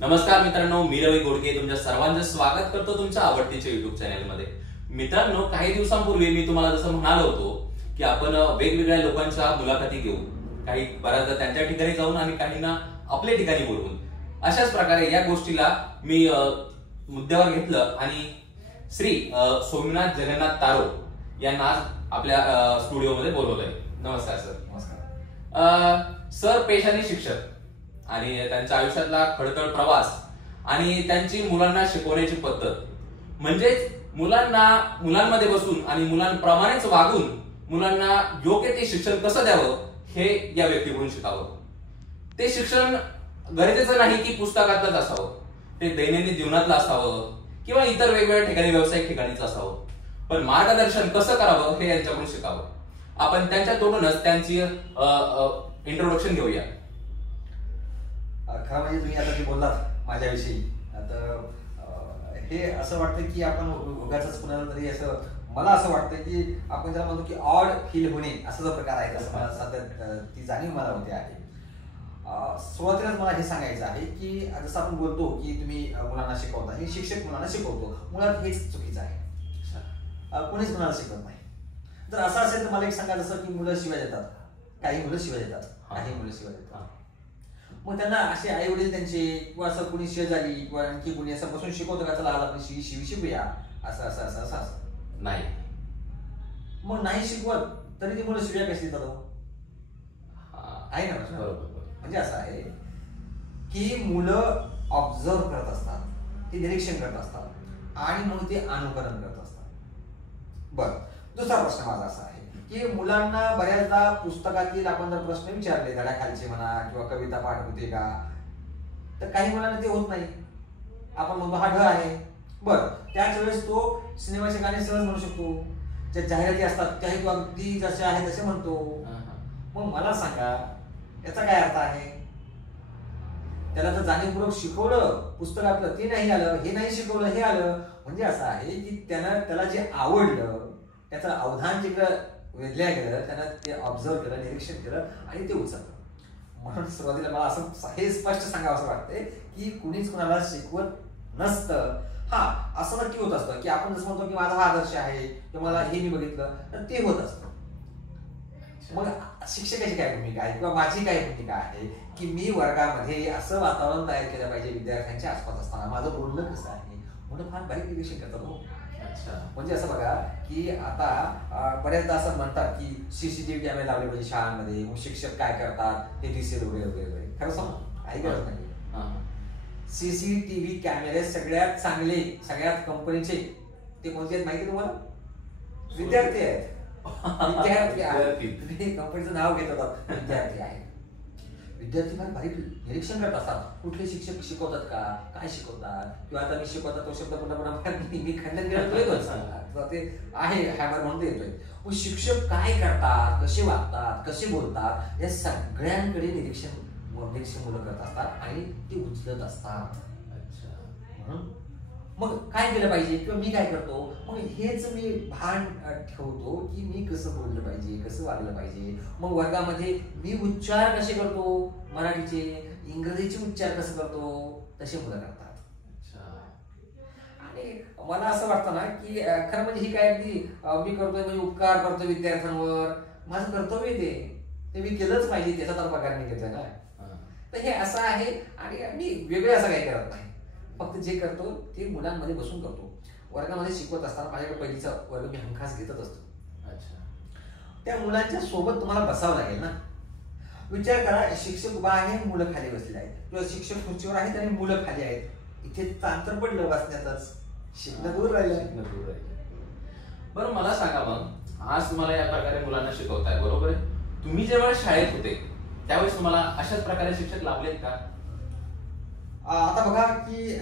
नमस्कार मित्रांनो, मी रवी गोडके तुमच्या सर्वांचं स्वागत करतो तुमच्या आवडतीच्या युट्यूब चॅनलमध्ये. मित्रांनो, काही दिवसांपूर्वी मी तुम्हाला जसं म्हणालो होतो की आपण वेगवेगळ्या लोकांच्या मुलाखती घेऊ, काही बऱ्याचदा त्यांच्या ठिकाणी जाऊन आणि काहींना आपल्या ठिकाणी बोलवून, अशाच प्रकारे या गोष्टीला मी मुद्द्यावर घेतलं आणि श्री सोमनाथ जगन्नाथ तारो यांना आज आपल्या स्टुडिओमध्ये बोलवलंय. नमस्कार सर. नमस्कार. सर पेशाने शिक्षक आणि त्यांच्या आयुष्यातला खडतर प्रवास आणि त्यांची मुलांना शिकवण्याची पद्धत, म्हणजेच मुलांमध्ये बसून आणि मुलांप्रमाणेच वागून मुलांना योग्य ते शिक्षण कसं द्यावं हे या व्यक्तीकडून शिकावं. ते शिक्षण गरजेचं नाही की पुस्तकातलंच असावं, ते दैनंदिन जीवनातलं असावं किंवा इतर वेगवेगळ्या ठिकाणी व्यावसायिक ठिकाणीच असावं, पण मार्गदर्शन कसं करावं हे यांच्याकडून शिकावं. आपण त्यांच्या तोडूनच त्यांची इंट्रोडक्शन घेऊया. खरं म्हणजे तुम्ही आता जे बोललात माझ्याविषयी, आता हे असं वाटतं की आपण उगाच कुणाला तरी असं, मला असं वाटतं की आपण ज्याला म्हणतो की ऑड फील होणे असा जो प्रकार आहे, असं मला सध्या ती जाणीव मला होते आहे. सुरुवातीलाच मला हे सांगायचं आहे की जसं आपण बोलतो की तुम्ही मुलांना शिकवता, हे शिक्षक मुलांना शिकवतो, मुळात हेच चुकीचं आहे. कोणीच मुलांना शिकवत नाही. जर असं असेल तर मला एक सांगा, जसं की मुलं शिवाय देतात, काही मुलं शिवाय देतात, काही मुलं शिवाय देतात. मग त्यांना असे आई वडील त्यांचे किंवा असं कोणी शेजारी किंवा आणखी कोणी असं बसून शिकवतं का, चला आपण शिवूया असं असं असं असं असं नाही. मग नाही शिकवत तरी ती मुलं शिव्या कशी देतात आहे ना. बरोबर. म्हणजे असं आहे की मुलं ऑब्झर्व करत असतात, ते निरीक्षण करत असतात आणि मग ते अनुकरण करत असतात. बरं, दुसरा प्रश्न माझा असा आहे की मुलांना बऱ्याचदा पुस्तकातील आपण जर प्रश्न विचारले, धड्याखालचे म्हणा किंवा कविता पाठ होते का, तर काही मुलांना ते होत नाही. आपण म्हणतो हा ढ आहे, बरं, त्याच वेळेस तो सिनेमाचे गाणे सहज म्हणू शकतो, ज्या जाहिराती असतात त्याही तो अगदी जसे आहे तसे म्हणतो. मग मला सांगा याचा काय अर्थ आहे? त्याला जर जाणीवपूर्वक शिकवलं पुस्तकातलं ते नाही आलं, हे नाही शिकवलं हे आलं, म्हणजे असं आहे की त्याला जे आवडलं त्याचं अवधान जिकडं वेधल्या गेलं, त्यानं ते ऑब्झर्व केलं, निरीक्षण केलं आणि ते उचललं. म्हणून सुरुवातीला मला असं हे स्पष्ट सांगावं असं वाटतंय की कुणीच कुणाला शिकवत नसतं. हा, असं नक्की होत असतं की आपण जसं म्हणतो की माझा हा आदर्श आहे किंवा मला हे मी बघितलं तर ते होत असतं. मग शिक्षकाची काय भूमिका आहे किंवा माझी काय भूमिका आहे की मी वर्गामध्ये असं वातावरण तयार केलं पाहिजे विद्यार्थ्यांच्या आसपास असताना, माझं बोलणं कसं आहे म्हणून फार बारीक निरीक्षण करतात. म्हणजे असं बघा की आता बऱ्याचदा असं म्हणतात की सीसीटीव्ही कॅमेरे लावले पाहिजे शाळांमध्ये, मग शिक्षक काय करतात हे दिसेल वगैरे वगैरे वगैरे. खरं सांग काही गरज नाही. सीसीटीव्ही कॅमेरे सगळ्यात चांगले सगळ्यात कंपनीचे ते कोणते आहेत माहिती तुम्हाला? विद्यार्थी आहेत. विद्यार्थी आहेत. कंपनीचं नाव घेत होतात, विद्यार्थी आहेत. विद्यार्थी फार बारीक निरीक्षण करत असतात, कुठले शिक्षक शिकवतात का, काय शिकवतात, किंवा आता मी शिकवतात तो शब्द पुन्हा मी खंडन केलं ते आहे हॅमर म्हणून येतोय. मग शिक्षक काय करतात, कसे वागतात, कसे बोलतात, या सगळ्यांकडे निरीक्षण मुलं करत असतात आणि ते उचलत असतात. म्हणून मग काय केलं पाहिजे किंवा मी काय करतो, मग हेच मी भान ठेवतो की मी कसं बोललं पाहिजे, कसं वागलं पाहिजे. मग वर्गामध्ये मी उच्चार कसे करतो, मराठीचे इंग्रजीचे उच्चार कसं करतो तसे मुलं करतात. आणि मला असं वाटतं ना की खरं म्हणजे ही काय अगदी मी करतोय म्हणजे उपकार करतो विद्यार्थ्यांवर, माझं कर्तव्य ते मी केलंच पाहिजे, त्याचा तर पगार मी घेतोय ना. तर हे असं आहे आणि मी वेगळे असं काही करत नाही, फक्त जे करतो ते मुलांमध्ये बसून करतो. वर्गामध्ये शिकवत असताना माझ्याकडे पहिलीचा वर्ग मी हमखास घेतच असतो. त्या मुलांच्या सोबत तुम्हाला बसावं लागेल ना. विचार करा, शिक्षक उभा आहे, मुलं खाली बसले आहेत, किंवा शिक्षक खुर्चीवर आहेत आणि मुलं खाली आहेत. इथे अंतर पडलं बसण्यातच, शिकणं दूर राहिलं. बरं, मला सांगा, मग आज तुम्हाला या प्रकारे मुलांना शिकवताय, बरोबर आहे? तुम्ही जेव्हा शाळेत होते त्यावेळेस तुम्हाला अशाच प्रकारे शिक्षक लाभलेत का? आता बघा की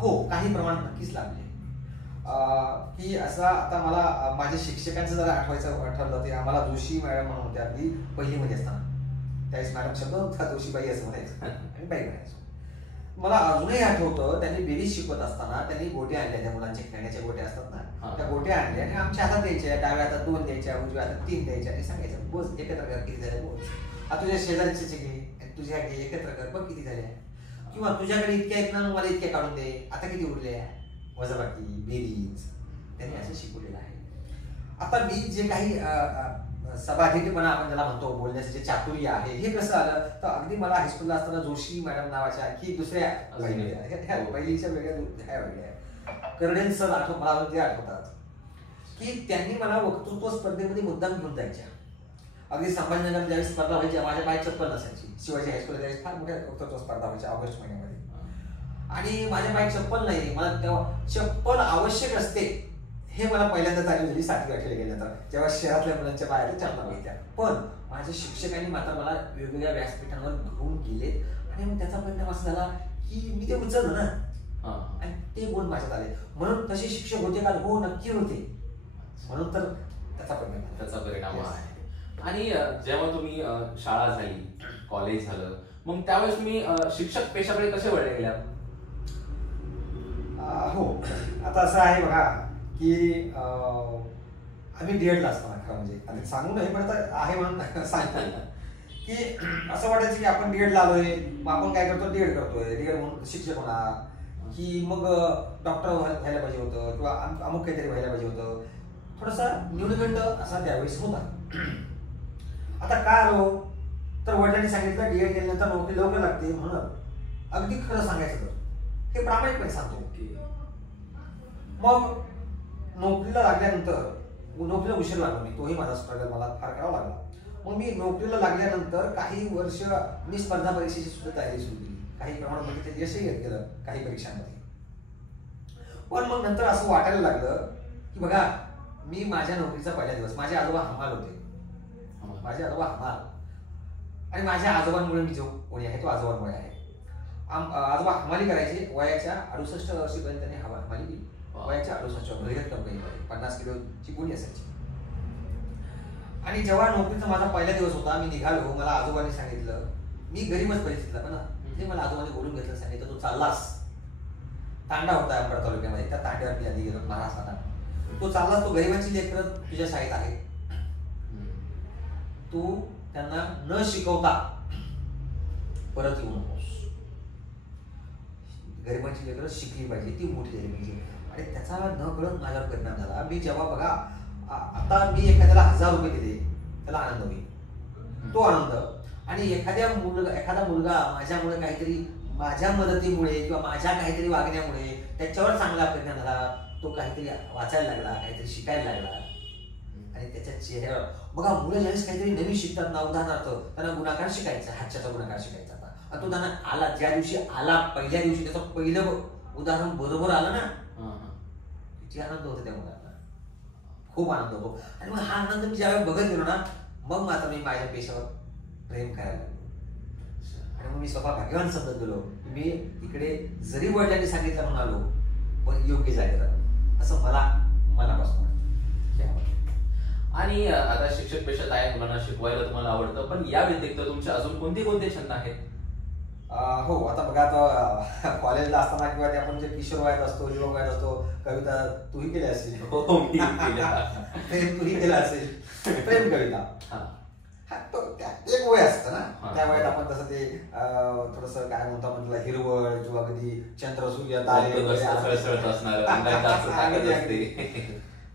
हो, काही प्रमाणात नक्कीच लागले. की असं आता मला माझ्या शिक्षकांचं जर ठरलं ते आम्हाला जोशी मॅडम म्हणून होत्या अगदी पहिलीमध्ये असताना. त्यावेळेस मॅडम शब्द होता जोशीबाई असं म्हणायचं आणि बाई म्हणायचं. मला अजूनही आठवतं त्यांनी बेरीज शिकवत असताना त्यांनी गोट्या आणल्या, त्या मुलांचे खेळण्याच्या गोट्या असतात ना, त्या गोट्या आणल्या आणि आमच्या हातात द्यायच्या, डाव्या हातात 2 द्यायच्या, उजव्या हातात 3 द्यायच्या आणि सांगायचं बोल एकत्र कर किती झाल्या बोल. तुझ्या शेजारचे घे, तुझ्या घे, एकत्र कर बघ किती झाल्या. किंवा तुझ्याकडे इतक्या आहेत ना, मला इतक्या काढून दे, आता किती उरले, वजाबाकी, बेरीज, त्यांनी असं शिकवलेलं आहे. आता मी जे काही सभाहितपणा आपण ज्याला म्हणतो, बोलण्याचे जे चातुर्य आहे, हे कसं आलं तर अगदी मला हायस्कूलला असताना जोशी मॅडम नावाच्या की दुसऱ्या पहिलीच्या वेगळ्या कर्डेल सर आठवत, मला ते आठवतात की त्यांनी मला वक्तृत्व स्पर्धेमध्ये मुद्दाम घेऊन जायच्या. अगदी संभाजीनगर ज्यावेळी स्पर्धा व्हायची, माझ्या पायात चप्पल नसायची. शिवाजी हायस्कूलला त्यावेळेस फार मोठ्या वक्तृत्व स्पर्धा व्हायच्या ऑगस्ट महिन्यामध्ये, आणि माझ्या पायात चप्पल नाही. मला तेव्हा चप्पल आवश्यक असते हे मला पहिल्यांदा जाणीव झाली 7वी 8वीला गेल्यानंतर, जेव्हा शहरातल्या मुलांच्या पायाला चपला मिळत्या. पण माझ्या शिक्षकांनी मात्र मला वेगवेगळ्या व्यासपीठांवर घेऊन गेलेत, आणि मग त्याचा परिणाम असा झाला की मी ते उचललं ना, आणि ते गुण माझ्यात आले. म्हणून तसे शिक्षक होते का? हो, नक्की होते. म्हणून तर त्याचा परिणाम आहे. आणि जेव्हा तुम्ही शाळा झाली, कॉलेज झालं, मग त्यावेळेस तुम्ही शिक्षक पेशाकडे कसे वळले गेल्या? हो, आता असं आहे बघा की आम्ही डीएडला असताना, खरं म्हणजे आणि सांगू नाही पण आहे म्हणून सांगतो की असं वाटायचं की आपण डीएडला आलोय, मग आपण काय करतो, डीएड करतोय, डीएड म्हणून शिक्षक होणार, की मग डॉक्टर व्हायला पाहिजे होतं, किंवा अमुक काहीतरी व्हायला पाहिजे होतं. थोडासा न्यूनगंड असा त्यावेळेस होता. आता काय आलो तर वडिलांनी सांगितलं डीएड केल्यानंतर नोकरी लवकर लागते म्हणून. अगदी खरं सांगायचं तर हे प्रामाणिकपणे सांगतो. मग नोकरीला लागल्यानंतर, नोकरीला उशीर लागलो मी, तोही माझा स्ट्रगल मला फार करावा लागला. मग मी नोकरीला लागल्यानंतर काही वर्ष मी स्पर्धा परीक्षेची सुद्धा तयारी सुरू केली, काही प्रमाणात यशही केलं काही परीक्षांमध्ये. पण मग नंतर असं वाटायला लागलं की बघा, मी माझ्या नोकरीचा पहिला दिवस, माझे आजोबा हमाल होते, माझे आजोबा हमाल, आणि माझ्या आजोबांमुळे मी जो कोणी आहे तो आजोबांमुळे आहे. आजोबा हमाली करायचे, वयाच्या 68 वर्षीपर्यंत त्यांनी हमाली केली. वयाच्या 68 बृहत कंपनीमध्ये 50 किलोची गोळी असायची. आणि जेव्हा नोकरीचा माझा पहिला दिवस होता, मी निघालो, मला आजोबांनी सांगितलं, मी गरीबच परिस्थितीला पण ते मला आजोबांनी बोलून घेतलं, सांगितलं तू चाललास. तांडा होता अंबड तालुक्यामध्ये, त्या तांड्यावर मी आधी गेलो महाराष्ट्राला. तो चाललास, तो गरिबांची लेकरं तुझ्या शाळेत आहे, तू त्यांना न शिकवता परत येऊ नकोस. गरिबांची लेकरं शिकली पाहिजे, ती मोठी झाली पाहिजे. आणि त्याचा न कळत माझ्यावर परिणाम झाला. मी जेव्हा बघा, आता मी एखाद्याला 1000 रुपये दिले, त्याला आनंद होईल, तो आनंद. आणि एखादा मुलगा माझ्यामुळे काहीतरी, माझ्या मदतीमुळे किंवा माझ्या काहीतरी वागण्यामुळे त्याच्यावर चांगला परिणाम झाला, तो काहीतरी वाचायला लागला, काहीतरी शिकायला लागला, आणि त्याच्या चेहऱ्यावर बघा, मुलं ज्यावेळेस काहीतरी नवीन शिकतात ना, उदाहरणार्थ त्यांना गुणाकार शिकायचा, हातच्याचा गुणाकार शिकायचा, आता तो त्यांना आला, ज्या दिवशी आला, पहिल्या दिवशी त्याचं पहिलं उदाहरण बरोबर आलं ना, किती आनंद होतो त्या मुलांना, खूप आनंद होतो. आणि मग हा आनंद मी ज्यावेळेस बघत गेलो ना, मग मात्र मी माझ्या पेशावर प्रेम करायला लागलो. आणि मग मी स्वतः भाग्यवान समजत गेलो, मी इकडे जरी वडिलांनी सांगितलं म्हणून आलो, पण योग्य जागेवर, असं मला मनापासून. आणि आता शिक्षक पेशात आहे, मुलांना शिकवायला तुम्हाला आवडतं, पण या व्यतिरिक्त तुमचे अजून कोणते छंद आहेत? हो, आता बघा, आता कॉलेजला असताना किंवा ते आपण जे किशोर वयात असतो, युवक वयात असतो, कविता तूही केल्या असेल, प्रेम तूही केला असेल, प्रेम कविता, एक वय असतं ना, त्या वयात आपण तसं ते थोडस काय म्हणतो आपण तुला हिरवळ किंवा कधी चंद्र सूर्य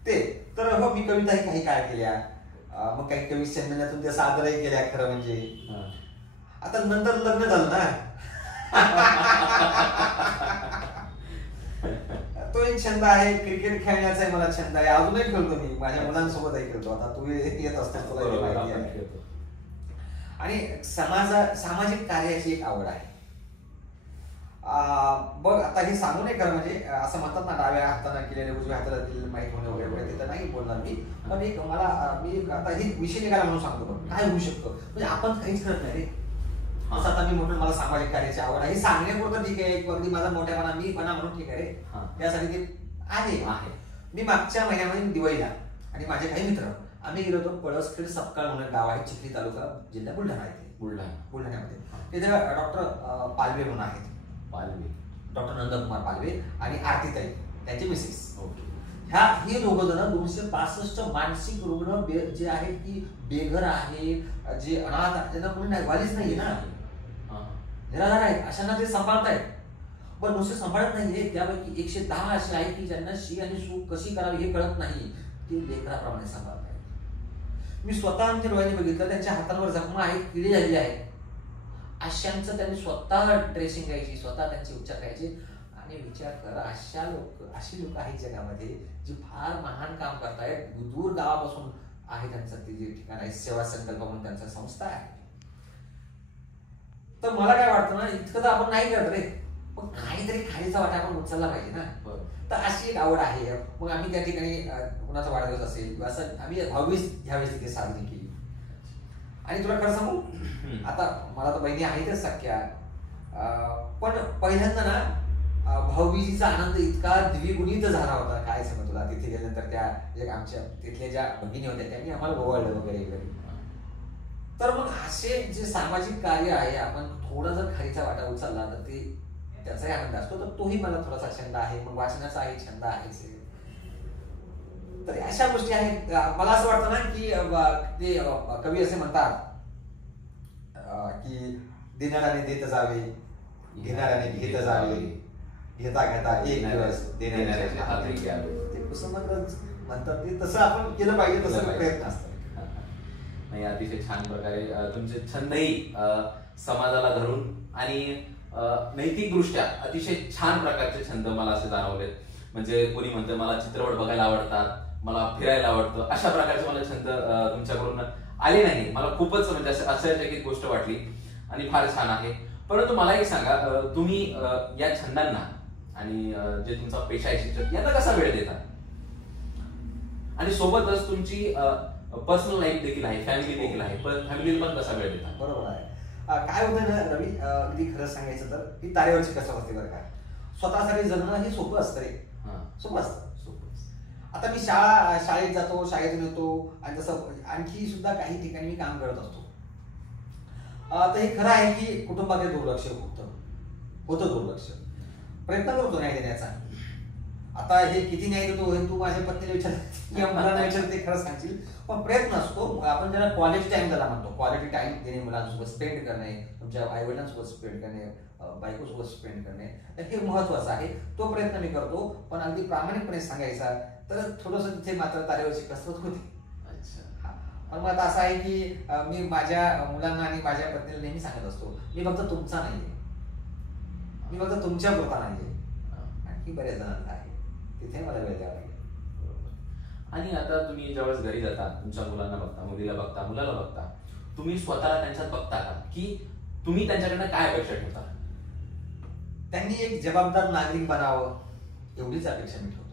ते. तर हो, मी कविताही काही काय केल्या, मग काही कवी संमेलनातून त्या सादरही केल्या. खरं म्हणजे आता नंतर लग्न झालं ना, तो एक छंद आहे. क्रिकेट खेळण्याचा मला छंद आहे, अजूनही खेळतो मी, माझ्या मुलांसोबतही खेळतो. आता तू येत असतोस, तुला माहिती आहे. आणि सामाजिक कार्याची एक आवड आहे. बघ, आता हे सांगू नाही खरं म्हणजे, असं म्हणतात ना, डाव्या हाताने केलेले उजव्या हाताला दिलेले माहीत होणे वगैरे, तिथं नाही बोलणार मी. पण एक मला, मी आता ही विषय निघाला म्हणून सांगतो, पण काय होऊ शकतं म्हणजे आपण काहीच करत नाही रे. असं आता मी म्हटलं मला सामाजिक कार्याची आवड आहे, सांगण्यापुरतं ठीक आहे, अगदी माझा मोठ्यापणा मीपणा म्हणून ठीक आहे रे, त्यासाठी ते आहे. मी मागच्या महिन्यामध्ये दिवाळीला आणि माझे काही मित्र आम्ही गेलो होतो पळसखेड सपकाळ म्हणून गाव आहे, चिखली तालुका, जिल्हा बुलढाणा आहे. बुलढाण्यामध्ये तिथे डॉक्टर पालवे म्हणून आहेत, डॉक्टर नंदकुमार पालवे आणि आरतीताई त्यांचे मिसेस. हे दोघं जण 265 मानसिक रुग्ण जे आहेत की बेघर आहेत, जे अनाथ, त्यांना कोणी नाही, वालीच नाहीये ना, निराधार आहेत, अशांना ते सांभाळतायत. पण नुसते सांभाळत नाहीये, त्यापैकी 110 असे आहेत की ज्यांना शी आणि सू कशी करावी हे कळत नाही, ते लेकराप्रमाणे सांभाळतायत. मी स्वतः आमच्या डोळ्यांनी बघितलं, त्यांच्या हातांवर जखमा आहेत, किडे झालेले आहेत. अशांचं त्यांनी स्वतः ड्रेसिंग करायची, स्वतः त्यांचे उपचार करायचे. आणि विचार करा, अशी लोक आहेत जगामध्ये जी फार महान काम करतायत. दूर गावापासून आहे त्यांचं ते जे ठिकाण आहे, सेवा संकल्प म्हणून त्यांचा संस्था आहे. तर मला काय वाटतं ना, इतकं तर आपण नाही करत रे, पण काहीतरी खालीचा वाटा आपण उचलला पाहिजे ना. तर अशी एक आवड आहे. मग आम्ही त्या ठिकाणी कुणाचा वाढदिवस असेल किंवा असं आम्ही 22 ह्यावेळेस तिथे साजरी केली. आणि तुला खरं सांगू, आता मला तर बहिणी आहेतच सख्या, पण पहिल्यांदा ना भाऊबीजीचा आनंद इतका द्विगुणित झाला होता, काय सांगू तुला. तिथे गेल्यानंतर त्या एक आमच्या तिथल्या ज्या भगिनी होत्या त्यांनी आम्हाला ओवाळलं वगैरे वगैरे. तर मग असे जे सामाजिक कार्य आहे, आपण थोडा जर खालीचा वाटा उचलला तर ते त्याचाही आनंद असतो. तर तोही मला थोडासा छंद आहे. मग वाचनाचाही छंद आहे. तर अशा गोष्टी आहेत. मला असं वाटतं ना की ते कवी असे म्हणतात की देणाऱ्याने देत जावे, घेणाऱ्याने घेत जावे, घेता घेता एक दिवस देणाऱ्याचे हाती घ्यावे. ते कुसुमाग्रज म्हणतात ते तसं आपण केलं पाहिजे, तसं प्रयत्न असतात. नाही, अतिशय छान प्रकारे तुमचे छंदही समाजाला धरून आणि नैतिक दृष्ट्या अतिशय छान प्रकारचे छंद मला असे जाणवलेत. म्हणजे कोणी म्हणतं मला चित्रपट बघायला आवडतात, मला फिरायला आवडतं, अशा प्रकारचे मला छंद तुमच्याकडून आले नाही. मला खूपच म्हणजे आश्चर्यचकित गोष्ट वाटली आणि फार छान आहे. परंतु मला एक सांगा, तुम्ही या छंदांना आणि जे तुमचा पेशा आहे शिक्षक, याचा कसा वेळ देता? आणि सोबतच तुमची पर्सनल लाईफ देखील आहे, फॅमिली देखील आहे, पण फॅमिलीला पण कसा वेळ देता? बरोबर आहे. काय होतं ना रवी, अगदी खरं सांगायचं तर ही तारेवरची कसं असते बरं का. स्वतःसाठी जगणं हे सोपं असतं रे, सोपं असतं. आता मी शाळेत जातो, शाळेतून येतो आणि तसं आणखी सुद्धा काही ठिकाणी मी काम करत असतो. तर हे खरं आहे की कुटुंबाकडे दुर्लक्ष होतं दुर्लक्ष. प्रयत्न करतो न्याय देण्याचा. आता हे किती न्याय देतो हे तू माझ्या पत्नीला विचार किंवा मुलांना विचार, ते खरं सांगशील. पण प्रयत्न असतो. आपण ज्याला क्वालिटी टाइम ज्याला म्हणतो, क्वालिटी टाइम देणे, मुलांसोबत स्पेंड करणे, तुमच्या आई वडिलांसोबत स्पेंड करणे, बायकोसोबत स्पेंड करणे, हे महत्वाचं आहे. तो प्रयत्न मी करतो. पण अगदी प्रामाणिकपणे सांगायचा तर थोडंसं तिथे मात्र तारेवरची कसरत होती. पण मग आता असं आहे की मी माझ्या मुलांना आणि माझ्या पत्नीला नेहमी सांगत असतो, मी फक्त तुमचा नाहीये, मी फक्त तुमच्या पुरता नाहीये, आणखी बऱ्याच जणांना आहे. तिथे मला वेळ द्यावा लागेल. आणि आता तुम्ही ज्यावेळेस घरी जाता, तुमच्या मुलांना बघता, मुलीला बघता, मुलाला बघता, तुम्ही स्वतःला त्यांच्यात बघता का, की तुम्ही त्यांच्याकडनं काय अपेक्षा ठेवता? त्यांनी एक जबाबदार नागरिक बनावं एवढीच अपेक्षा मी ठेवतो.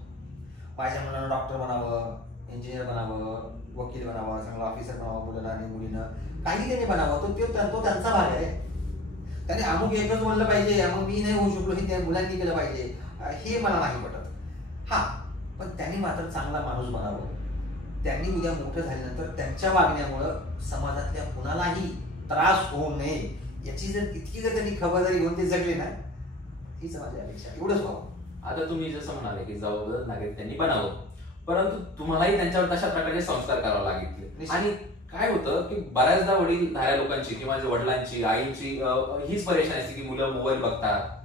माझ्या मुलांना डॉक्टर बनावं, इंजिनियर बनावं, वकील बनावं, चांगला ऑफिसर बनावं, मुलांना आणि मुलीनं काही त्यांनी बनावं. तो त्यांचा भाग आहे. त्याने अमुक एकच बोललं पाहिजे, मग मी नाही होऊ शकलो हे त्या मुलांनी केलं पाहिजे, हे मला नाही पटत. हा, पण त्यांनी मात्र चांगला माणूस बनावं. त्यांनी उद्या मोठं झाल्यानंतर त्यांच्या वागण्यामुळं समाजातल्या कुणालाही त्रास होऊ नये याची जर इतकी जर त्यांनी खबरदारी घेऊन ते जगले ना, हीच माझी अपेक्षा. एवढंच व्हावं. आता तुम्ही जसं म्हणाले की जबाबदार नागरिक त्यांनी बनावं, परंतु तुम्हालाही त्यांच्यावर तशा प्रकारचे संस्कार करावे लागले. आणि काय होतं की बऱ्याचदा वडील धाऱ्या लोकांची किंवा वडिलांची, आईंची हीच परेशानी असते की मुलं मोबाईल बघतात,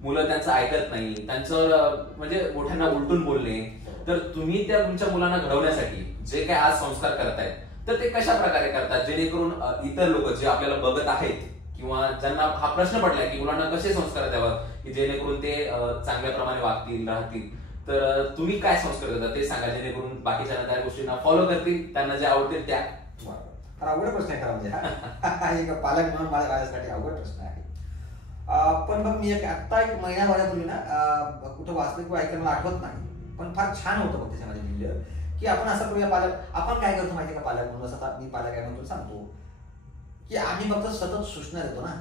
मुलं त्यांचं ऐकत नाही, त्यांच्यावर म्हणजे मोठ्यांना उलटून बोलणे. तर तुम्ही त्या तुमच्या मुलांना घडवण्यासाठी जे काय आज संस्कार करतायत, तर ते कशा प्रकारे करतात, जेणेकरून इतर लोक जे आपल्याला बघत आहेत किंवा ज्यांना हा प्रश्न पडलाय की मुलांना कसे संस्कार द्यावा की जेणेकरून ते चांगल्या प्रमाणे वागतील, राहतील, तर तुम्ही काय संस्कार देता ते सांगा, जेणेकरून बाकीच्या त्या गोष्टींना फॉलो करतील, त्यांना जे आवडतील त्या. अवघड प्रश्न आहे खरा म्हणजे, एक पालक म्हणून माझ्यासाठी अवघड प्रश्न आहे. पण मग मी आता एक महिन्याभरापूर्वी ना कुठं वाचलं किंवा ऐकलं मला आठवत नाही, पण फार छान होतं बघ त्याच्यामध्ये लिहिलं की आपण असं करूया. आपण काय करतो माहिती का, पालक म्हणून असं मी पालक आहे म्हणून सांगतो की आम्ही फक्त सतत सूचना देतो ना.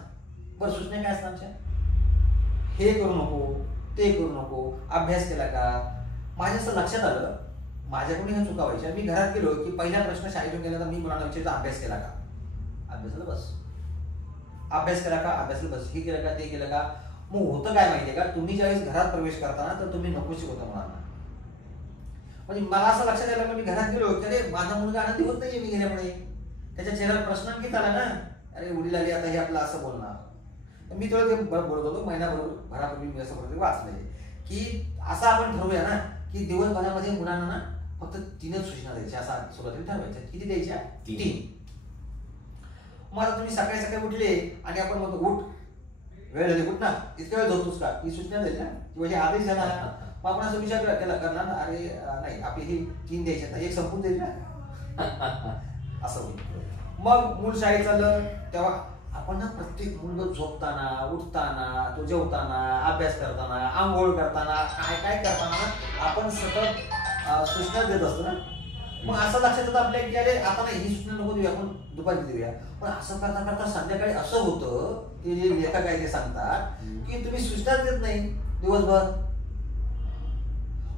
बरं, सूचना काय असतात आमच्या, हे करू नको, ते करू नको, अभ्यास केला का. माझ्या असं लक्षात आलं माझ्याकडून हे चुका व्हायच्या. मी घरात गेलो की पहिला प्रश्न शाळेतून गेल्यानंतर मी मुलांना विचारतो, अभ्यास केला का, अभ्यासाला बस, अभ्यास केला का, अभ्यासाला बस, हे केलं का, ते केलं का. मग होतं काय माहितीये का, तुम्ही ज्यावेळेस घरात प्रवेश करताना तर तुम्ही नको शिकवता मुलांना. म्हणजे मला असं लक्षात आलं की मी घरात गेलो अरे माझा मुलगा आनंदी होत नाहीये मी गेल्यामुळे, त्याच्या चेहऱ्यावर प्रश्न अंकित आला ना, अरे उडी लागली आता हे आपलं असं बोलणार. मी तुला ते बोलत होतो भरापूर्वी मी असं कुठेतरी वाचलंय की असं आपण ठरवूया ना की दिवसभरामध्ये मुलांना ना फक्त 3च सूचना द्यायच्या, असं सुरुवातीला ठरवायच्या. किती द्यायच्या? 3. मग आता तुम्ही सकाळी सकाळी उठले आणि आपण म्हणतो उठ, वेळ झाली उठ ना, इतक्या वेळ झोपतोस का, ही सूचना द्यायची ना किंवा हे आदेश झाला ना. मग आपण असं विचार केला करणार ना, अरे नाही आपली ही 3 द्यायची ना, एक संपून द्यायची ना असं होईल. मग मूल शाळेत चाललं तेव्हा आपण ना प्रत्येक मुलगा झोपताना, उठताना, तो जेवताना, अभ्यास करताना, आंघोळ करताना, काय काय करताना आपण सतत सूचना देत असतो ना. मग असं लक्षात येतं आपल्या की अरे आता नाही ही सूचना नको देऊया, आपण दुपारी देऊया. पण असं करता करता संध्याकाळी असं होतं की जे लेखक आहे ते सांगतात की तुम्ही सूचना देत नाही दिवसभर.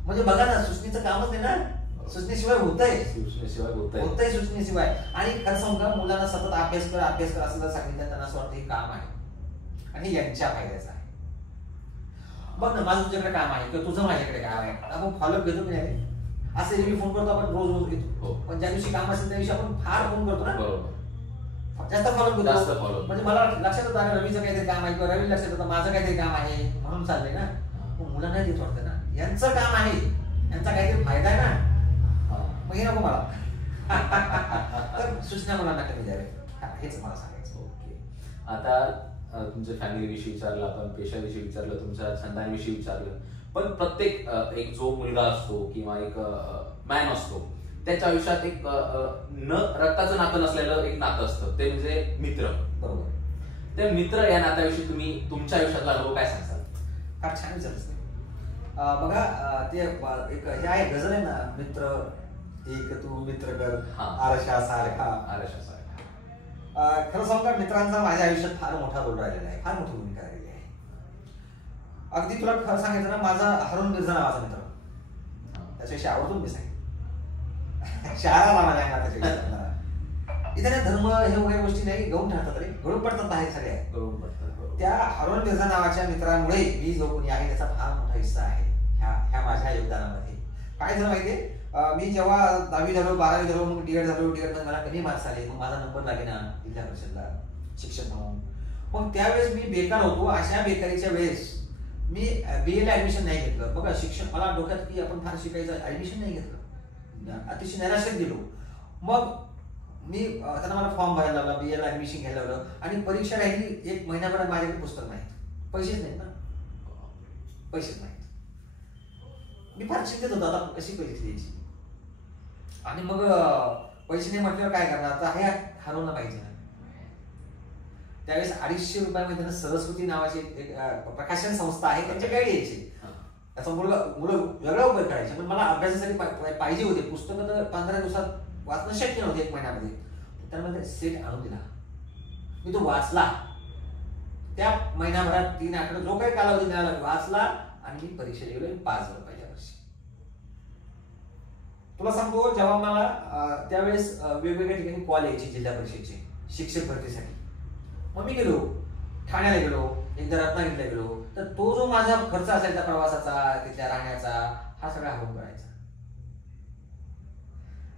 म्हणजे बघा ना, सूचनेचं कामच नाही ना, सूचनेशिवाय होतंय सूचनेशिवाय. आणि खरं सांगू का, मुलांना सतत अभ्यास कर असं जर सांगितलं त्यांना असं वाटतं हे काम आहे आणि यांच्या फायद्याचं आहे. बघ ना, माझं तुझ्याकडे काम आहे किंवा तुझं माझ्याकडे काम आहे, आपण फॉलोअप घेतो की नाही? असं मी फोन करतो, आपण रोज घेतो, पण ज्या दिवशी काम असेल त्या दिवशी आपण फार फोन करतो ना, जास्त फॉलोअप घेतो. म्हणजे मला लक्षात होतं रवीचं काहीतरी काम आहे किंवा रवी लक्षात होतं माझं काहीतरी काम आहे म्हणून चाललंय ना. मुलांना देत वाटतं ना यांचं काम आहे, यांचा काहीतरी फायदा आहे ना, मग हे नको मला. तर सूचना मुलांना कमी द्यावे, हेच मला सांगायचं. ओके. आता तुमच्या फॅमिली विषयी विचारलं, आपण पेशाविषयी विचारलं, तुमच्या छंदांविषयी विचारलं, पण प्रत्येक एक जो मुलगा असतो किंवा एक मॅन असतो त्याच्या आयुष्यात एक रक्ताचं नातं नसलेलं एक नातं असतं, ते म्हणजे मित्र. बरोबर. त्या मित्र या नात्याविषयी तुम्ही तुमच्या आयुष्यातला अनुभव काय सांगताल? फार छान विचारलं. बघा ते एक हे आहे गझल आहे ना, मित्र एक तू मित्र कर आरशा सारखा. खरं सांगू का, मित्रांचा माझ्या आयुष्यात फार मोठा रोल राहिलेला आहे, फार मोठी भूमिका राहिलेली आहे. अगदी तुला खरं सांगायचं ना, माझा हारून मिर्झा नावाचा मित्र, त्याच्याविषयी आवडून मी सांगेन. शहराला माझ्या त्याच्या इथे धर्म हे वगैरे गोष्टी नाही गळून ठरतात रे, गळून पडतात आहे सगळ्या गळून पडतात. त्या हारून मिर्झा नावाच्या मित्रामुळे मी जो कोणी आहे त्याचा फार मोठा हिस्सा आहे ह्या माझ्या योगदानामध्ये. काय झालं माहितीये, मी जेव्हा 10वी झालो, 12वी झालो, मग डीएड झालो, डीएड मला कमी मार्क्स आले, मग माझा नंबर लागेना जिल्हा परिषदला शिक्षक म्हणून. मग त्यावेळेस मी बेकार होतो. अशा बेकारीच्या वेळेस मी बीएला ऍडमिशन नाही घेतलं. बघा, शिक्षण मला डोक्यात की आपण फार शिकायचं, ऍडमिशन नाही घेतलं, अतिशय निराशेत गेलो. मग मी त्यांना मला फॉर्म भरायला लावला, बीएला ऍडमिशन घ्यायला लावलं आणि परीक्षा राहिली. 1 महिन्याभरात माझ्याकडे पुस्तक नाही, पैसेच नाहीत ना, पैसेच नाहीत. मी फार चिंतित होतो, आता कशी पैसे द्यायची. आणि मग पैसे नाही म्हटल्यावर काय करणार, तर हे हरवलं पाहिजे. त्यावेळेस 250 रुपयामध्ये सरस्वती नावाची एक प्रकाशन संस्था आहे, त्यांचे गाईड यायचे. त्याचा मुलं वेगळा उपयोग करायचे, पण मला अभ्यासासाठी पाहिजे होते पुस्तकं. तर 15 दिवसात वाचणं शक्य नव्हतं, 1 महिन्यामध्ये. त्यामध्ये सेट आणून दिला, मी तो वाचला. त्या महिनाभरात 3 आठवडे जो काही कालावधी मिळाला वाचला आणि मी परीक्षा लिहिली, पास झालो पहिल्या वर्षी. तुला सांगतो, जेव्हा मला त्यावेळेस वेगवेगळ्या ठिकाणी कॉल यायचे जिल्हा परिषदेचे शिक्षक भरतीसाठी. मग मी गेलो, ठाण्याला गेलो, एकदा रत्नागिरीला गेलो, तर तो जो माझा खर्च असायचा प्रवासाचा, तिथल्या राहण्याचा, हा सगळा हरून करायचा.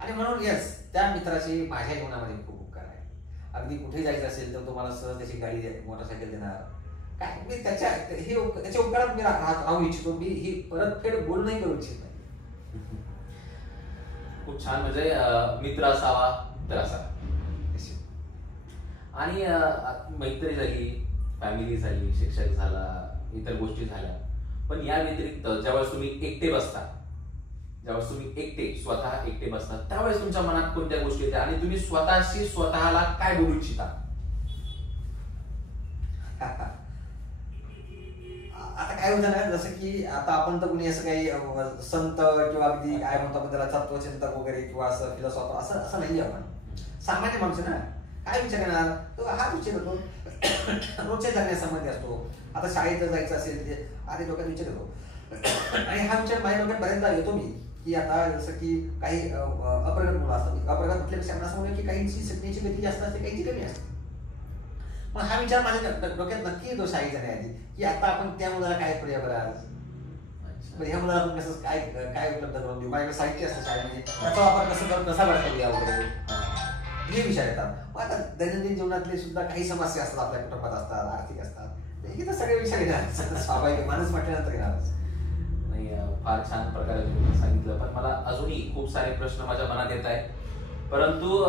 आणि म्हणून येस, त्या मित्राची माझ्या जीवनामध्ये खूप उपकार आहे. अगदी कुठे जायचं असेल तर तो मला सहज त्याची गाडी, मोटरसायकल देणार. काय मी त्याच्या उपकारात मी राहू इच्छितो. मी ही परतफेड बोलणंही करू इच्छित नाही. खूप छान. म्हणजे मित्र असावा तर असावा. आणि मैत्री झाली, फॅमिली झाली, शिक्षक झाला, इतर गोष्टी झाल्या, पण या व्यतिरिक्त ज्यावेळेस तुम्ही एकटे बसता, ज्यावेळेस तुम्ही स्वतः एकटे बसता, त्यावेळेस तुमच्या मनात कोणत्या गोष्टी येतात आणि तुम्ही स्वतःला काय बोलू इच्छिता? आता काय होतं ना, जसं की आता आपण तर कुणी असं काही संत किंवा अगदी काय म्हणतो आपण त्याला तत्वचिंतक वगैरे किंवा असं फिलॉसॉफर असं नाही. आपण सामान्य माणूस ना, काय विचार येणार, तो हा विचार येतो, रोजच्या जगण्यासंबंधी असतो. आता शाळेत जर जायचं असेल ते आधी डोक्यात विचार येतो. आणि हा विचार माझ्या डोक्यात बऱ्याचदा येतो मी, की आता जसं की काही अप्रगत मुलं असतात. अप्रगत म्हटल्यापेक्षा आपण असं म्हणूया की काहींची शिकण्याची गती जास्त असते, काहींची कमी असते. मग हा विचार माझ्या डोक्यात नक्की येतो शाळेत जाण्याआधी, की आता आपण त्या मुलाला काय करूया बरं आज, ह्या मुलाला आपण कसं काय उपलब्ध करून देऊ, माझ्याकडे साहित्य असतं शाळेमध्ये, त्याचा वापर कसा बरं करूया वगैरे, हे विचार येतात. मग आता दैनंदिन जीवनातले सुद्धा काही समस्या असतात, आपल्या कुटुंबात असतात, आर्थिक असतात. हे तर सगळे विचार येणार, स्वाभाविक माणूस म्हटल्यानंतर येणारच. नाही, फार छान प्रकारे तुम्ही सांगितलं, पण मला अजूनही खूप सारे प्रश्न माझ्या मनात येत आहेत. परंतु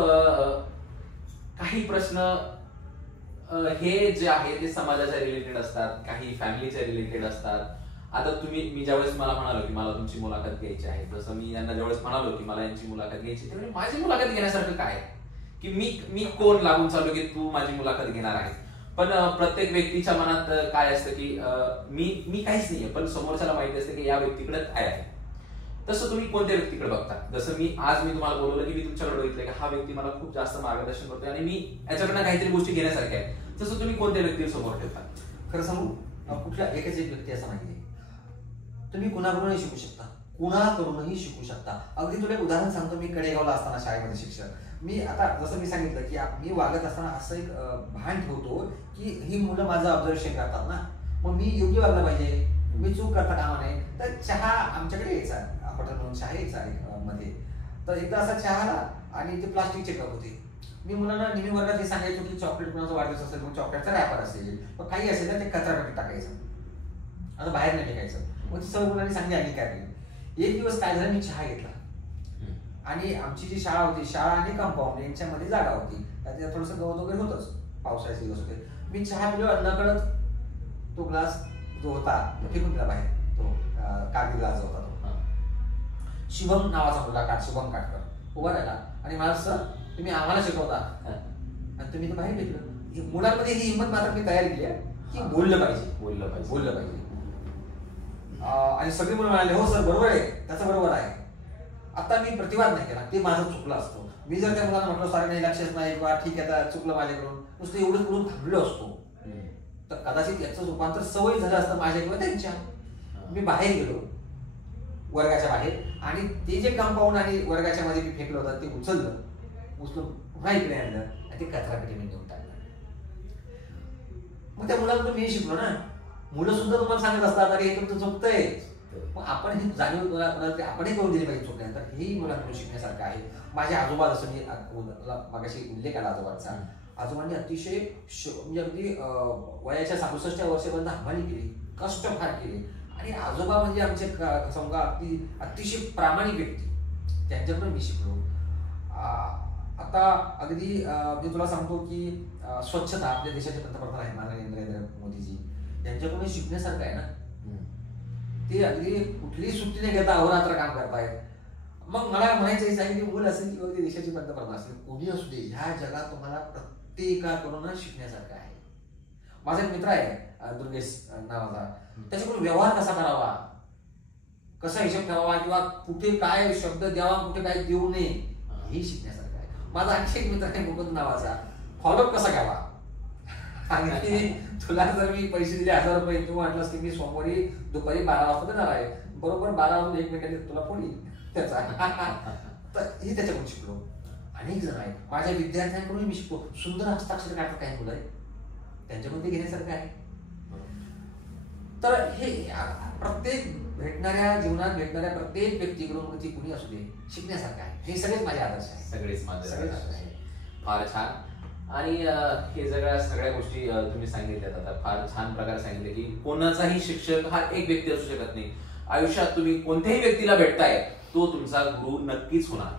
काही प्रश्न हे जे आहे ते समाजाच्या रिलेटेड असतात, काही फॅमिलीच्या रिलेटेड असतात. आता मी ज्यावेळेस मला म्हणालो की मला तुमची मुलाखत घ्यायची आहे, जसं मी यांना ज्यावेळेस म्हणालो की मला यांची मुलाखत घ्यायची, त्यावेळी माझी मुलाखत घेण्यासारखं काय आहे की मी कोण लागून चाललो की तू माझी मुलाखत घेणार आहे. पण प्रत्येक व्यक्तीच्या मनात काय असतं की मी काहीच नाहीये, पण समोरच्याला माहिती असतं की या व्यक्तीकडे काय आहे. तसं तुम्ही कोणत्या व्यक्तीकडे बघता? जसं मी तुम्हाला बोलवलं की मी तुमच्याकडे बघितलं की हा व्यक्ती मला खूप जास्त मार्गदर्शन करतोय आणि मी याच्याकडनं काहीतरी गोष्टी घेण्यासारख्या आहेत, तसं तुम्ही कोणत्या व्यक्ती समोर ठेवता? खरं सांगू, कुठल्या एकच एक व्यक्ती असं नाहीये. तुम्ही कुणाकडूनही शिकू शकता, कुणाकडूनही शिकू शकता. अगदी तुला एक उदाहरण सांगतो. मी कडेगावला असताना शाळेमध्ये शिक्षक, मी आता जसं मी सांगितलं की मी वागत असताना असं एक भान ठेवतो की ही मुलं माझं ऑब्झर्वेशन करतात ना, मग मी योग्य वागलं पाहिजे, मी चूक करता कामा नये. तर चहा आमच्याकडे यायचा, हॉटेल म्हणून चहा यायचा मध्ये. तर एकदा असा चहा आला आणि ते प्लास्टिकचे कप होते. मी मुलांना नेहमी वर्गात हे सांगायचो की चॉकलेट कुणाचा वाढदिवस असेल मग चॉकलेटचा रॅपर असेल, मग काही असेल तर ते कचरापेटीत टाकायचं, आता बाहेर नाही टाकायचं. मग सर्व मुलांनी सांगली आणि काय केलं. एक दिवस काय झालं, मी चहा घेतला आणि आमची जी शाळा होती, शाळा आणि कंपाऊंड यांच्यामध्ये जागा होती, त्यात थोडंसं गवत वगैरे होतंच, पावसाळ्याचे दिवस होते. मी चहा पिलो, नकळत तो ग्लास जो होता तो फेकून दिला बाहेर, तो कागदी ग्लास जो होता तो. शिवम नावाचा मुलगा, शुभम काटकर उभा राहिला आणि मला, सर तुम्ही आम्हाला शिकवता आणि तुम्ही तर बाहेर फेकलं. मुलांमध्ये ही हिंमत मात्र मी तयार केली की बोललं पाहिजे. आणि सगळी मुलं म्हणाले हो सर बरोबर आहे, त्याचं बरोबर आहे. आता मी प्रतिवाद नाही केला, ते माझं चुकलं असतो. मी जर त्या मुलांना म्हटलं सारे नाही, लक्षच नाही किंवा ठीक आहे आता चुकलं माझ्याकडून, नुसतं एवढंच बोलून थांबलो असतो तर कदाचित याचं रूपांतर सवय झालं असतं माझ्या किंवा त्यांच्या. मी बाहेर गेलो वर्गाच्या बाहेर आणि ते जे कंपाऊंड आणि वर्गाच्या मध्ये मी फेकलं होतं ते उचलून पुन्हा इकडे आणलं आणि ते कचरापेटीमध्ये नेऊन टाकलं. मग त्या मुलांकडून मी शिकलो ना. मुलं सुद्धा तुम्हाला सांगत असतात अरे हे तुमचं चुकतंय, मग आपण ही जाणीव आपणही करून दिली पाहिजे चुकल्यानंतर. हेही मुलांकडून शिकण्यासारखं आहे. माझे आजोबा, जसं मी मगाशी उल्लेख आला आजोबांचा, आजोबांनी अतिशय म्हणजे अगदी वयाच्या 67 वर्षापर्यंत हमाली केली, कष्ट फार केले. आणि आजोबा म्हणजे आमचे समजा अतिशय प्रामाणिक व्यक्ती, त्यांच्याकडून मी शिकलो. आता अगदी मी तुला सांगतो की स्वच्छता, आपल्या देशाचे पंतप्रधान आहेत माननीय नरेंद्र मोदीजी, यांच्याकडून शिकण्यासारखं आहे ना. ते अगदी कुठलीही सुट्टी नाही घेता अहोरात्र काम करतायत. मग मला म्हणायचं आहे की मूल असेल किंवा ते देशाचे पंतप्रधान असेल, कोणी असू दे, ह्या जगात तुम्हाला प्रत्येकाकडून शिकण्यासारखं आहे. माझा एक मित्र आहे दुर्गेश नावाचा, त्याच्याकडून व्यवहार कसा करावा, कसा हिशोब ठेवावा किंवा कुठे काय शब्द द्यावा, कुठे काय देऊ नये, हे शिकण्यासारखं आहे. माझा आणखी एक मित्र आहे मुकुंद नावाचा, फॉलोअप कसा घ्यावा. आणि तुला जर मी पैसे दिले 1000 रुपये, तू म्हटलंस की मी सोमवारी दुपारी 12 वाजता देणार आहे, बरोबर 12 वाजून 1 मिनिटाने तुला फोन येईल त्याचा. तर हे त्याच्याकडून शिकलो. अनेक जण आहेत माझ्या विद्यार्थ्यांकडून मी शिकतो. सुंदर हस्ताक्षर काढतात काही मुलं आहेत, त्यांच्यामध्ये घेण्यासारखं आहे. तर हे प्रत्येक जीवनात भेटणाऱ्या प्रत्येक व्यक्तीकडून ती कुणी असू दे, शिकण्यासारखं आहे. हे सगळेच माझे आदर्श आहे, सगळेच माझे आदर्श आहे. फार छान. आणि हे सगळ्या गोष्टी तुम्ही सांगितल्यात, आता फार छान प्रकारे सांगितले की कोणाचाही शिक्षक हा एक व्यक्ती असू शकत नाही. आयुष्यात तुम्ही कोणत्याही व्यक्तीला भेटताय तो तुमचा गुरु नक्कीच होणार.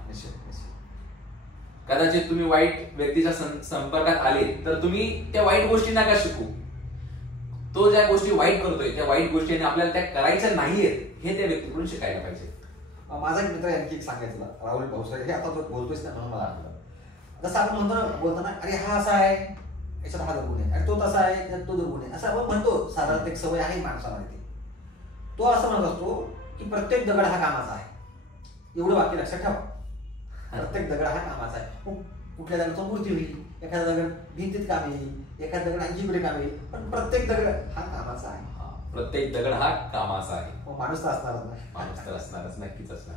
कदाचित तुम्ही वाईट व्यक्तीच्या संपर्कात आले तर तुम्ही त्या वाईट गोष्टी नका शिकू. तो ज्या गोष्टी वाईट करतोय त्या वाईट गोष्टी आपल्याला त्या करायच्या नाहीयेत हे त्या व्यक्तीकडून शिकायला पाहिजे. माझा एक मित्र आणखी एक सांगायचं, राहुल भाऊसाहेब, हे आता जो बोलतोयस ना म्हणून मला आठवलं. जसं आपण म्हणतो ना बोलताना, अरे हा असा आहे याच्यात हा दुर्गुण आहे, आणि तो तसा आहे त्यात तो दुर्गुण आहे, असं आपण म्हणतो. साधारण एक सवय आहे माणसामध्ये. तो असं म्हणत असतो की प्रत्येक दगड हा कामाचा आहे. एवढं वाक्य लक्षात ठेवा, प्रत्येक दगड हा कामाचा आहे. कुठल्या दगडाचा मूर्ती होईल, एखादा दगड भिंतीत काम येईल, एखादा दगड आणखी इकडे काम येईल, पण प्रत्येक दगड हा कामाचा आहे. प्रत्येक दगड हा कामाचा आहे. माणूस तर असणारच नाही, माणूस तर असणारच, नक्कीच असणार.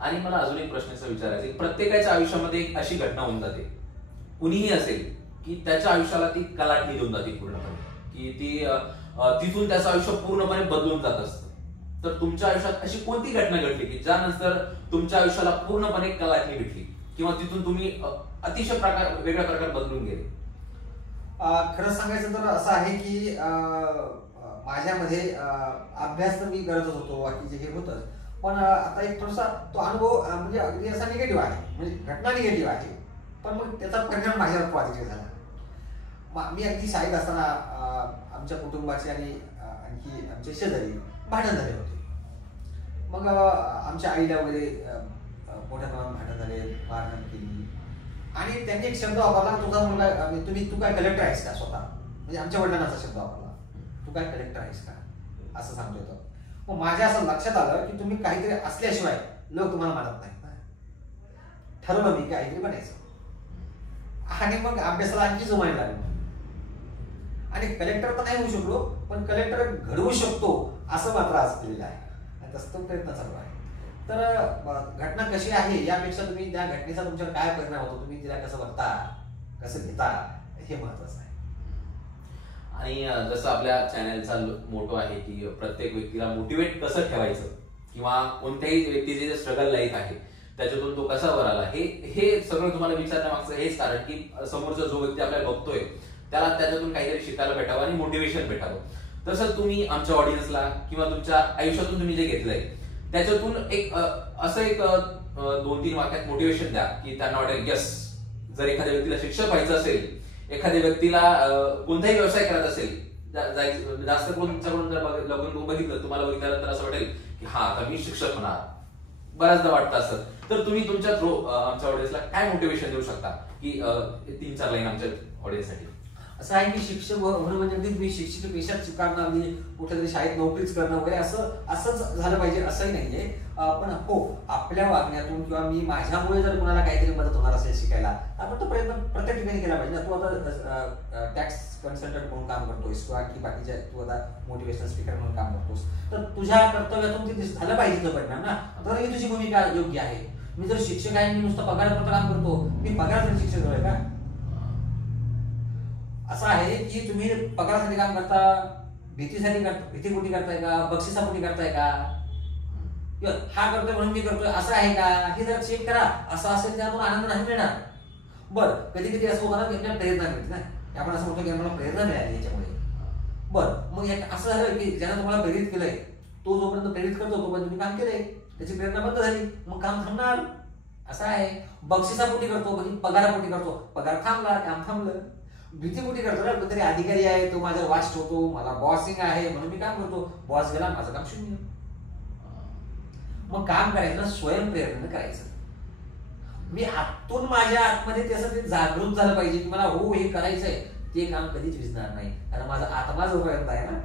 आणि मला अजून एक प्रश्न विचारायचा, प्रत्येकाच्या आयुष्यामध्ये एक अशी घटना होऊन जाते, कुणीही असेल, की त्याच्या आयुष्याला ती कलाटणी देऊन जाते पूर्णपणे, की ती तिथून त्याचं आयुष्य पूर्णपणे बदलून जात असतं. तर तुमच्या आयुष्यात अशी कोणती घटना घडली की ज्यानंतर तुमच्या आयुष्याला पूर्णपणे कलाटणी भेटली किंवा तिथून तुम्ही अतिशय वेगळ्या प्रकार बदलून गेले? खरं सांगायचं तर असं आहे की माझ्यामध्ये अभ्यास तर मी करतच होतो, बाकीचे हे होतच, पण आता एक थोडासा तो अनुभव म्हणजे अगदी असा निगेटिव्ह आहे, म्हणजे घटना निगेटिव्ह आहे, पण मग त्याचा परिणाम माझ्यावर पॉझिटिव्ह झाला. मी अगदी शाळेत असताना आमच्या कुटुंबाचे आणि आणखी आमचे शेजारी भांडण झाले होते. मग आमच्या आईला वगैरे मोठ्या प्रमाणात भांडण झाले, मारहाण केली, आणि त्यांनी एक शब्द वापरला, तुझा मुलगा तू काय कलेक्टर आहेस का स्वतः, म्हणजे आमच्या वडिलांना असा शब्द वापरला, तू काय कलेक्टर आहेस का, असं सांगतो होतं. मग माझ्या असं लक्षात आलं की तुम्ही काहीतरी असल्याशिवाय लोक तुम्हाला मानत नाहीत. ठरवलं मी काहीतरी बनायचं, आणि मग अभ्यासाला आणखी जोमायला लागलो, आणि कलेक्टर तर नाही होऊ शकलो, पण कलेक्टर घडवू शकतो असं मात्र आज केलेलं आहे, आणि तसं तो प्रयत्न चालू आहे. तर घटना कशी आहे यापेक्षा तुम्ही त्या घटनेचा तुमच्यावर काय परिणाम होतो, तुम्ही तिला कसं बघता, कसं घेता, हे महत्वाचं आहे. आणि जसं आपल्या चॅनलचा मोटो आहे की प्रत्येक व्यक्तीला मोटिवेट कसं ठेवायचं, किंवा कोणत्याही व्यक्तीचे जे स्ट्रगल लाईफ आहे त्याच्यातून तो कसा वर आला, हे सगळं तुम्हाला विचारण्यामागचं हेच कारण की समोरचा जो व्यक्ती आपल्याला बघतोय त्याला त्याच्यातून काहीतरी शिकायला भेटावं आणि मोटिवेशन भेटावं. तसं तुम्ही आमच्या ऑडियन्सला किंवा तुमच्या आयुष्यातून तुम्ही जे घेतलंय त्याच्यातून एक असं एक 2-3 वाक्यात मोटिवेशन द्या की त्यांना वाटेल यस, जर एखाद्या व्यक्तीला शिक्षक व्हायचं असेल, एखाद्या व्यक्तीला कोणताही व्यवसाय करायचा असेल, जास्त करून तुमच्याकडून जर बघितलं, तुम्हाला बघितल्यानंतर असं वाटेल की हा आता मी शिक्षक होणार, बऱ्याचदा वाटतं असं, तर तुम्ही तुमच्या थ्रू आमच्या ऑडियन्सला काय मोटिवेशन देऊ शकता की 3-4 लाईन आमच्या ऑडियन्ससाठी? असं आहे की शिक्षक होणं म्हणजे अगदी मी शिक्षक पेशात स्वीकारणं, अगदी कुठल्या तरी शाळेत नोकरीच करणं वगैरे असंच झालं पाहिजे असंही नाहीये. पण हो, आपल्या वागण्यातून किंवा मी माझ्यामुळे जर कोणाला काहीतरी मदत होणार असेल शिकायला, आपण तो प्रयत्न प्रत्येक ठिकाणी केला पाहिजे ना. तू आता टॅक्स कन्सल्टंट म्हणून काम करतोयस किंवा की बाकीच्या तू आता मोटिवेशनल स्पीकर म्हणून काम करतोस, तर तुझ्या कर्तव्यातून ते झालं पाहिजे तो परिणाम ना, तर ही तुझी भूमिका योग्य आहे. मी जर शिक्षक आहे, मी नुसतं पगारापुरतं काम करतो, मी पगारासाठी शिक्षक आहे का? असं आहे की तुम्ही पगारासाठी काम करता, भीतीपोटी करताय का, बक्षिसापोटी करताय का, हा करतोय म्हणून मी करतोय असं आहे का, हे जर चेक करा. असं असेल त्यातून आनंद नाही मिळणार. बरं, कधी कधी असं होतं ना की आपल्याला प्रेरणा मिळते ना, आपण असं म्हणतो की आम्हाला प्रेरणा मिळाली याच्यामुळे. बरं, मग असं झालं की ज्यानं तुम्हाला प्रेरित केलंय तो जोपर्यंत प्रेरित करतो तोपर्यंत तुम्ही काम केलंय, त्याची प्रेरणा बंद झाली, मग काम थांबणार. असं आहे. बक्षिसापोटी करतो, पगारापोटी करतो, पगार थांबला, काम थांबलं. भीतीपोटी करतो ना, कोणतरी अधिकारी आहे तो माझा वाच ठेवतो, मला बॉसिंग आहे म्हणून मी काम करतो, बॉस गेला माझं काम शून्य. मग काम करायचं स्वयंप्रेरणेनं करायचं. मी आतून माझ्या आतमध्ये त्याचं ते जागृत झालं पाहिजे की मला हो हे करायचंय, ते काम कधीच विसरणार नाही, कारण माझा आत्मा जोपर्यंत आहे ना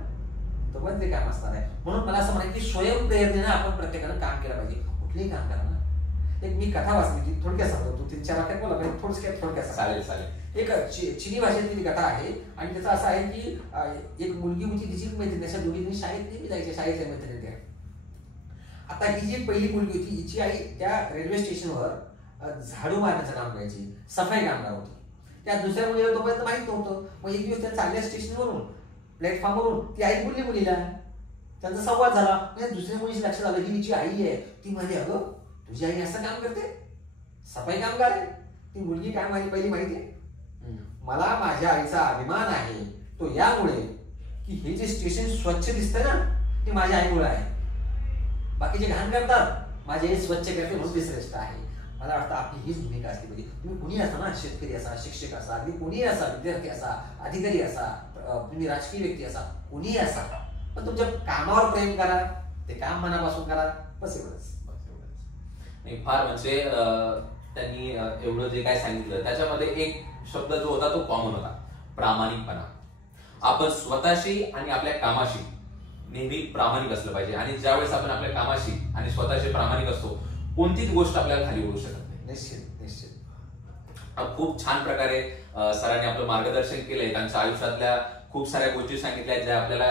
तोपर्यंत ते काम असणार आहे. म्हणून मला असं म्हणायचं की स्वयंप्रेरणेनं आपण प्रत्येकानं काम केलं पाहिजे, कुठलंही काम करा ना. एक मी कथा वाचली की थोडक्यात सांगतो, तू 3-4 वाक्यात बोला, थोडक्यात चालेल. एक चिनी भाषेतली ती कथा आहे, आणि त्याचं असं आहे की एक मुलगी होती, तिची मैत्रीण, अशा दोघी शाळेत नेहमी जायच्या, शाळेतल्या मैत्रिणी त्या. आता ही जी पहिली मुलगी होती, हिची आई त्या रेल्वे स्टेशनवर झाडू मारण्याचं काम करायची, सफाई कामगार होती. त्या दुसऱ्या मुलीला तोपर्यंत माहित नव्हतं. मग एक दिवस त्या चालल्या स्टेशनवरून, प्लॅटफॉर्मवरून, ती आई बोलली मुलीला, त्यांचा संवाद झाला. म्हणजे दुसऱ्या मुलीची लक्षात आलं ही हिची आई आहे. ती म्हणाली, अगं तुझी आई असं काम करते, सफाई कामगार आहे. ती मुलगी काय म्हणाली पहिली माहितीये, मला माझ्या आईचा अभिमान आहे तो यामुळे की हे जे स्टेशन स्वच्छ दिसतंय ना ते माझ्या आईमुळे आहे. बाकीचे घाण करतात, माझी आई स्वच्छ करते म्हणून ती श्रेष्ठ आहे. मला वाटतं आपली हीच भूमिका असली पाहिजे. तुम्ही कुणी असा ना, शेतकरी असा, शिक्षक असा, अगदी कोणीही असा, विद्यार्थी असा, अधिकारी असा, तुम्ही राजकीय व्यक्ती असा, कोणीही असा, पण तुमच्या कामावर प्रेम करा, ते काम मनापासून करा, बस एवढंच. फार म्हणजे त्यांनी एवढं जे काय सांगितलं त्याच्यामध्ये एक शब्द जो होता तो कॉमन होता, प्रामाणिकपणा. आपण स्वतःशी आणि आपल्या कामाशी नेहमी प्रामाणिक असलं पाहिजे, आणि ज्यावेळेस आपण आपल्या कामाशी आणि स्वतःशी प्रामाणिक असतो कोणतीच गोष्ट आपल्याला खाली ओढू शकत नाही. निश्चित. खूप छान प्रकारे सरांनी आपलं मार्गदर्शन केलंय, त्यांच्या आयुष्यातल्या खूप साऱ्या गोष्टी सांगितल्या ज्या आपल्याला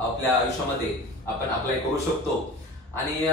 आपल्या आयुष्यामध्ये आपण अप्लाय करू शकतो. आणि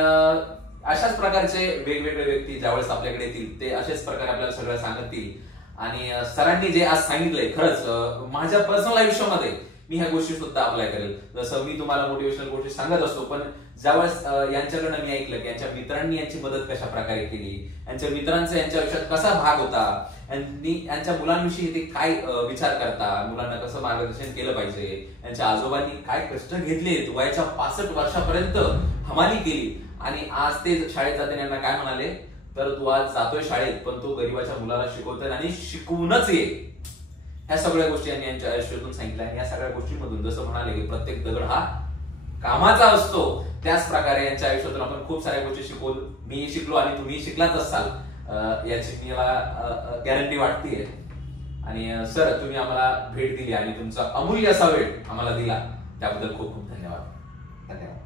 अशाच प्रकारचे वेगवेगळे व्यक्ती ज्यावेळेस आपल्याकडे येतील ते अशाच प्रकारे आपल्याला सगळं सांगतील. आणि सरांनी जे आज सांगितलंय खरंच माझ्या पर्सनल आयुष्यामध्ये मी ह्या गोष्टी सुद्धा अप्लाय करेल. जसं मी तुम्हाला मोटिवेशनल गोष्टी सांगत असतो, पण ज्यावेळेस यांच्याकडनं मी ऐकलं की यांच्या मित्रांनी यांची मदत कशा प्रकारे केली, यांच्या मित्रांचा यांच्या आयुष्यात कसा भाग होता, यांच्या मुलांविषयी ते काय विचार करता, मुलांना कसं मार्गदर्शन केलं पाहिजे, यांच्या आजोबांनी काय कष्ट घेतलेत, वयाच्या 65 वर्षापर्यंत हमाली केली आणि आज ते शाळेत जाताना यांना काय म्हणाले, तर तू आज जातोय शाळेत पण तू गरीबाच्या मुलाला शिकवतोय आणि शिकवूनच ये. ह्या सगळ्या गोष्टी यांनी यांच्या आयुष्यातून सांगितल्या आणि या सगळ्या गोष्टींमधून जसं म्हणाले की प्रत्येक दगड हा कामाचा असतो, त्याच प्रकारे यांच्या आयुष्यातून आपण खूप साऱ्या गोष्टी शिकवून मी शिकलो आणि तुम्ही शिकलाच असाल याची मला गॅरंटी वाटतेय. आणि सर तुम्ही आम्हाला भेट दिली आणि तुमचा अमूल्य असा वेळ आम्हाला दिला त्याबद्दल खूप खूप धन्यवाद. धन्यवाद.